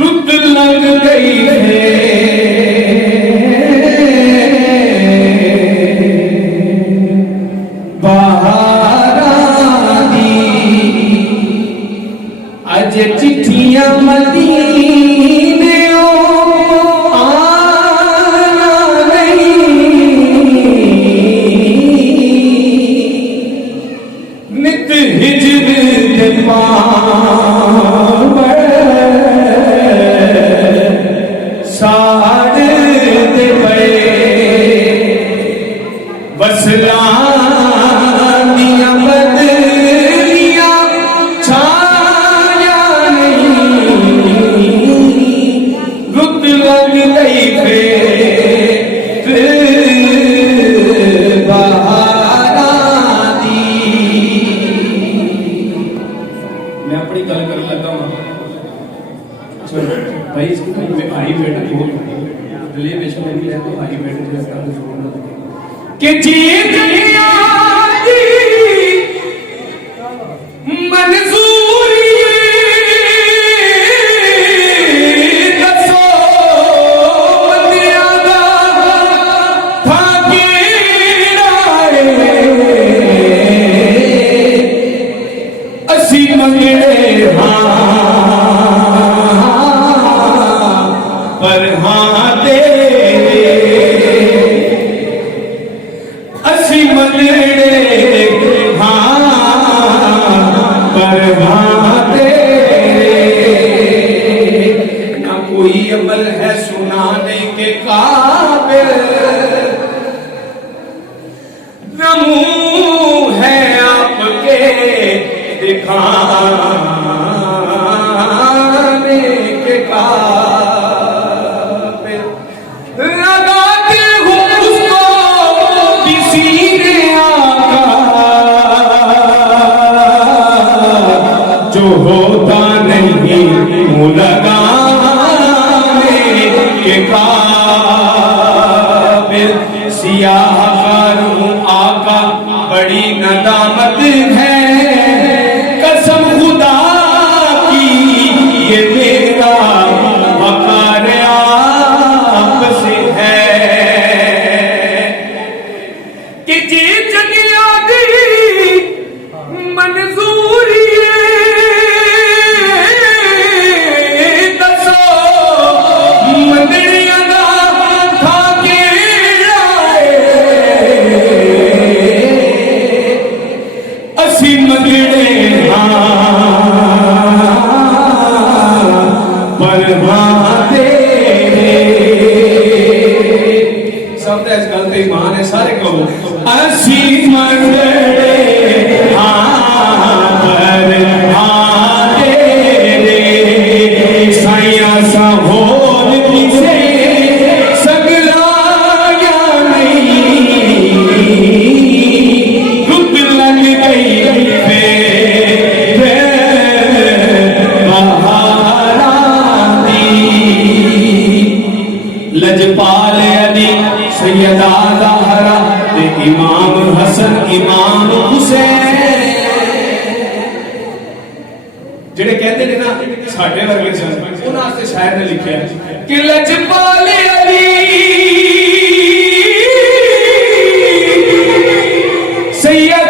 रुत लग गई है बहारानी अज चिट्ठियां मदीने आना नहीं नित हिजर दे साड़ दे पे वसलानिया बदलिया छाया नहीं रुत लग गई बहारानी। मैं अपनी गल कर लगा भाई इसकी आई बेटा बोल दिल्ली में सुन लिया तो आई बेटा जो काम जोड़ना कि जीत लिया जी मंजूरी दसो बंदियां दा था कीड़ा असी मंगने हां पर हाँ दे असी मंगने हाँ पर हाँ दे ना कोई अमल है सुनाने के काबिल न मुंह है आपके दिखाने के काबिल लगाते हो उसको किसी ने आका जो होता नहीं मुँह लगाने के काबिल सियाह करूं आका बड़ी नदामत है कसम खुदा की ये मेरा वकार आपसे है कि जी जगिया दी मंजूरी दसो मंदड़ियां दा था कीड़ा असी मंगने हाँ पर हाँ दे सब इस गल पे ईमान है सारे कहो असी मंगने हाँ पर हाँ दे साइया सा होल किसे सगलाया नहीं रुत लग गई लजपाल अली सैयदा ज़हरा ते इमाम हसन इमाम हुसैन जेड़े कहते ने ना साडे वर्गे सन उन्हां वास्ते शायर ने लिखिया कि लजपाल अली सैयदा